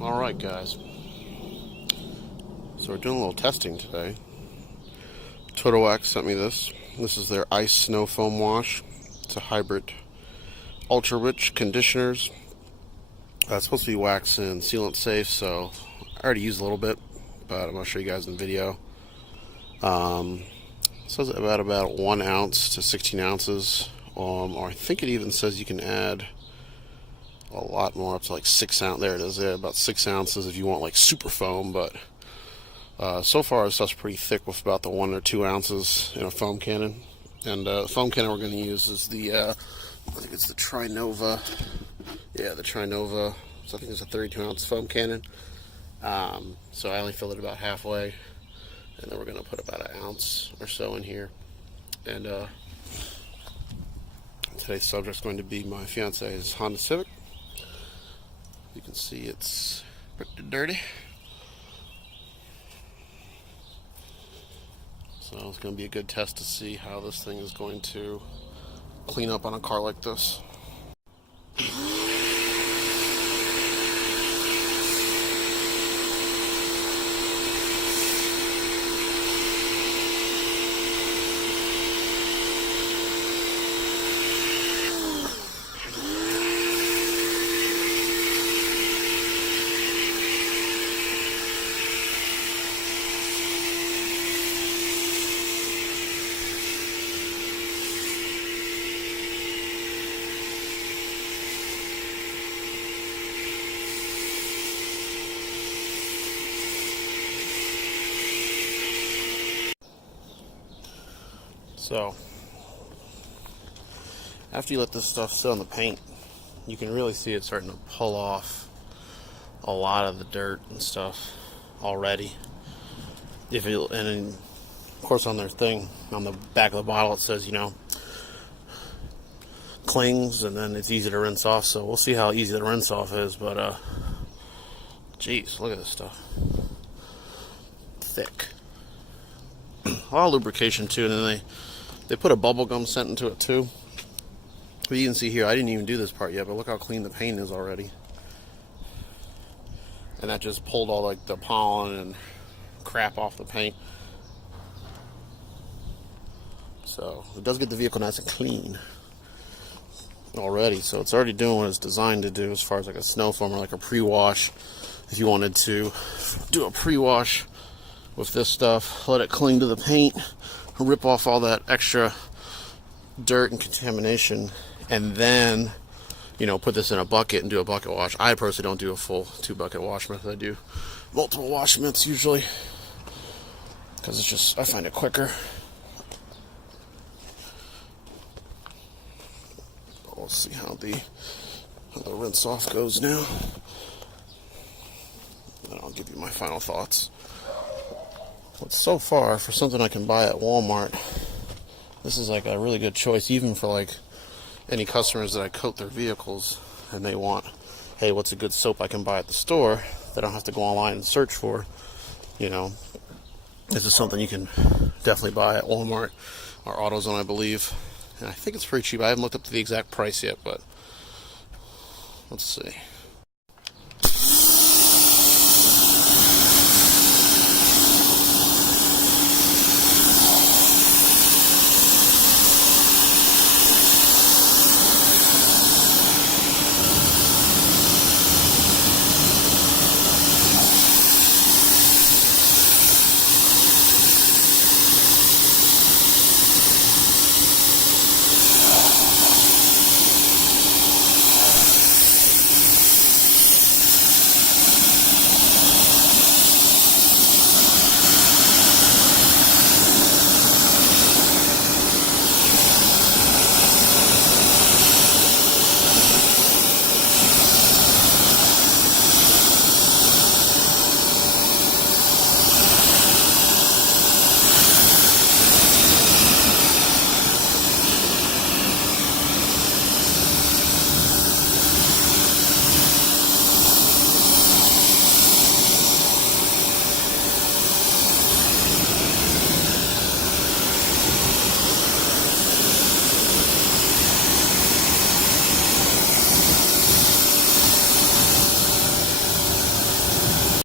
Alright guys, so we're doing a little testing today. Totowax sent me this. This is their Ice Snow Foam Wash. It's a hybrid ultra rich conditioners. It's supposed to be wax and sealant safe, so I already used a little bit, but I'm going to show you guys in the video. It says about 1 ounce to 16 ounces, or I think it even says you can add a lot more, up to like 6 ounces. There it is, there, about 6 ounces if you want like super foam, but so far this stuff's pretty thick with about the 1 or 2 ounces in a foam cannon. And the foam cannon we're going to use is the, I think it's the Trinova. Yeah, the Trinova. So I think it's a 32 ounce foam cannon. So I only filled it about halfway, and then we're going to put about 1 ounce or so in here. And today's subject's going to be my fiance's Honda Civic. You can see it's pretty dirty. So it's going to be a good test to see how this thing is going to clean up on a car like this. So, after you let this stuff sit on the paint, you can really see it starting to pull off a lot of the dirt and stuff already. And of course on their thing, on the back of the bottle, it says, clings, and then it's easy to rinse off. So we'll see how easy the rinse off is, but geez, look at this stuff. Thick. A lot of lubrication too, and then they put a bubblegum scent into it too. But you can see here, I didn't even do this part yet, but look how clean the paint is already. And that just pulled all like the pollen and crap off the paint. So it does get the vehicle nice and clean already. So it's already doing what it's designed to do as far as like a snow foam or like a pre-wash. If you wanted to do a pre-wash with this stuff, let it cling to the paint, rip off all that extra dirt and contamination, and then put this in a bucket and do a bucket wash. I personally don't do a full 2-bucket wash method. I do multiple wash mitts usually because I find it quicker. We'll see how the rinse off goes now, and I'll give you my final thoughts. But so far, for something I can buy at Walmart, this is like a really good choice, even for like any customers that I coat their vehicles and they want, hey, what's a good soap I can buy at the store that I don't have to go online and search for. This is something you can definitely buy at Walmart or AutoZone, I believe. And I think it's pretty cheap. I haven't looked up to the exact price yet, but let's see.